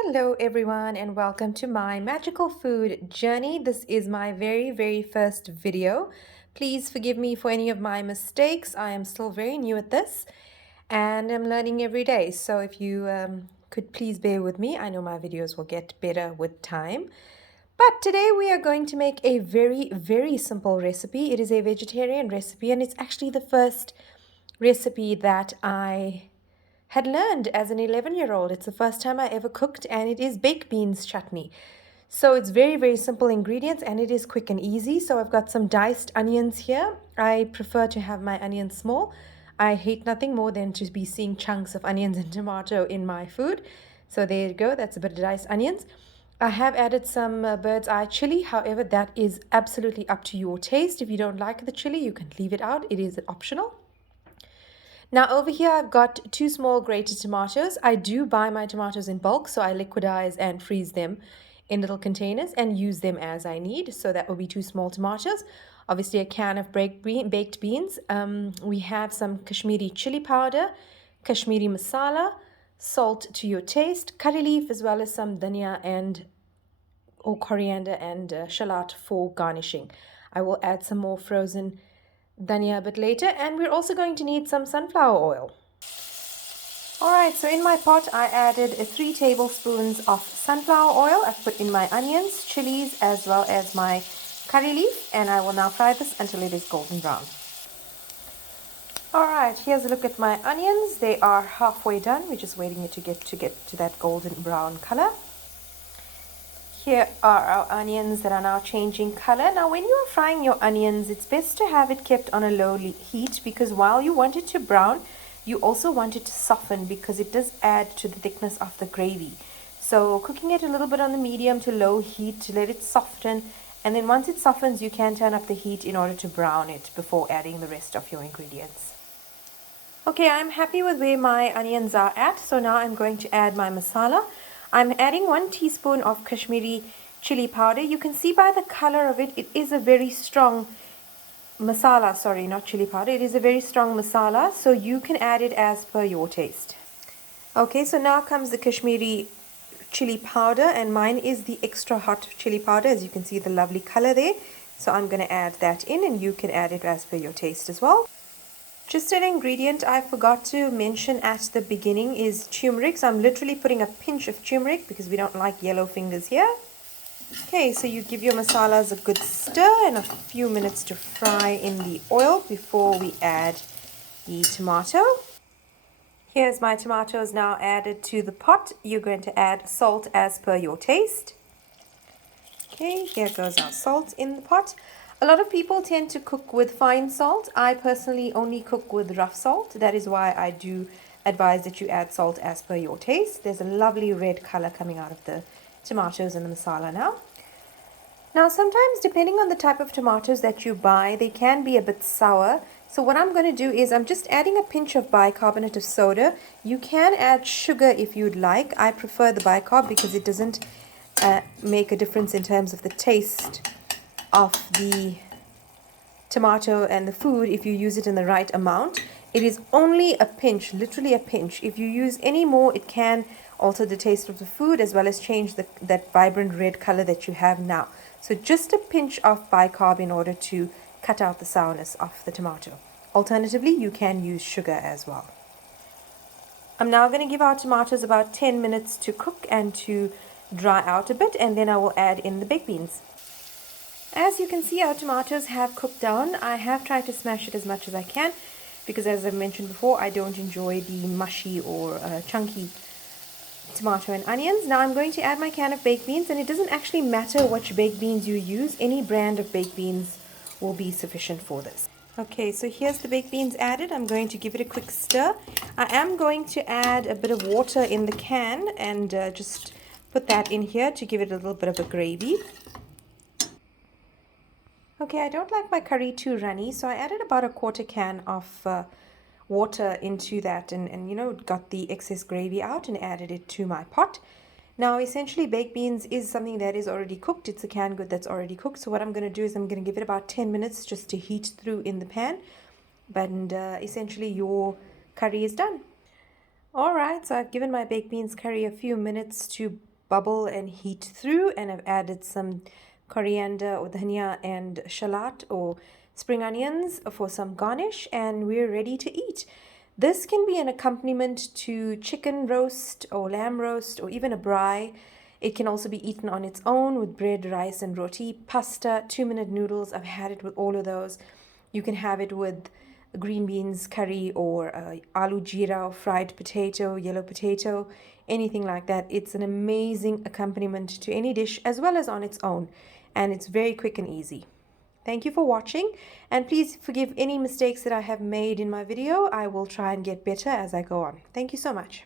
Hello everyone and welcome to my magical food journey. This is my very first video. Please forgive me for any of my mistakes. I am still very new at this and I'm learning every day. So if you could please bear with me, I know my videos will get better with time. But today we are going to make a very simple recipe. It is a vegetarian recipe and it's actually the first recipe that I had learned as an 11-year-old. It's the first time I ever cooked and it is baked beans chutney. So it's very simple ingredients and it is quick and easy. So I've got some diced onions here. I prefer to have my onions small. I hate nothing more than to be seeing chunks of onions and tomato in my food. So there you go, that's a bit of diced onions. I have added some bird's eye chili. However, that is absolutely up to your taste. If you don't like the chili, you can leave it out. It is optional. Now over here I've got 2 small grated tomatoes. I do buy my tomatoes in bulk, so I liquidize and freeze them in little containers and use them as I need. So that will be 2 small tomatoes. Obviously a can of baked beans. We have some Kashmiri chili powder, Kashmiri Masala, salt to your taste, curry leaf, as well as some Dhania or Coriander and shallot for garnishing. I will add some more frozen Dhania a bit later, and we're also going to need some sunflower oil. Alright, so in my pot I added 3 tablespoons of sunflower oil. I've put in my onions, chilies, as well as my curry leaf, and I will now fry this until it is golden brown. Alright, here's a look at my onions. They are halfway done. We're just waiting to get to that golden brown color. Here are our onions that are now changing color. Now when you are frying your onions, it's best to have it kept on a low heat, because while you want it to brown, you also want it to soften, because it does add to the thickness of the gravy. So cooking it a little bit on the medium to low heat to let it soften, and then once it softens you can turn up the heat in order to brown it before adding the rest of your ingredients. Okay, I'm happy with where my onions are at, so now I'm going to add my masala. I'm adding 1 teaspoon of Kashmiri Chillie Powder. You can see by the color of it, it is a very strong masala, sorry, not chili powder. It is a very strong masala, so you can add it as per your taste. Okay, so now comes the Kashmiri Chillie Powder, and mine is the extra hot chili powder. As you can see the lovely color there. So I'm going to add that in, and you can add it as per your taste as well. Just an ingredient I forgot to mention at the beginning is turmeric. So I'm literally putting a pinch of turmeric because we don't like yellow fingers here. Okay, so you give your masalas a good stir and a few minutes to fry in the oil before we add the tomato. Here's my tomatoes now added to the pot. You're going to add salt as per your taste. Okay, here goes our salt in the pot. A lot of people tend to cook with fine salt. I personally only cook with rough salt. That is why I do advise that you add salt as per your taste. There's a lovely red color coming out of the tomatoes and the masala now. Now sometimes, depending on the type of tomatoes that you buy, they can be a bit sour. So what I'm going to do is I'm just adding a pinch of bicarbonate of soda. You can add sugar if you'd like. I prefer the bicarb because it doesn't make a difference in terms of the taste of the tomato and the food if you use it in the right amount. It is only a pinch, literally a pinch. If you use any more, it can alter the taste of the food as well as change that vibrant red color that you have now. So just a pinch of bicarb in order to cut out the sourness of the tomato. Alternatively, you can use sugar as well. I'm now going to give our tomatoes about 10 minutes to cook and to dry out a bit, and then I will add in the baked beans. As you can see, our tomatoes have cooked down. I have tried to smash it as much as I can because, as I've mentioned before, I don't enjoy the mushy or chunky tomato and onions. Now I'm going to add my can of baked beans, and it doesn't actually matter which baked beans you use. Any brand of baked beans will be sufficient for this. Okay, so here's the baked beans added. I'm going to give it a quick stir. I am going to add a bit of water in the can and just put that in here to give it a little bit of a gravy. Okay, I don't like my curry too runny, so I added about a quarter can of water into that and you know, got the excess gravy out and added it to my pot. Now essentially baked beans is something that is already cooked. It's a canned good that's already cooked. So what I'm going to do is I'm going to give it about 10 minutes just to heat through in the pan. And essentially your curry is done. Alright, so I've given my baked beans curry a few minutes to bubble and heat through, and I've added some coriander or dhania and shallot or spring onions for some garnish, and we're ready to eat. This can be an accompaniment to chicken roast or lamb roast or even a braai. It can also be eaten on its own with bread, rice, and roti, pasta, 2-minute noodles. I've had it with all of those. You can have it with green beans curry or aloo jeera or fried potato, yellow potato, anything like that. It's an amazing accompaniment to any dish as well as on its own, and it's very quick and easy. Thank you for watching, and please forgive any mistakes that I have made in my video. I will try and get better as I go on. Thank you so much.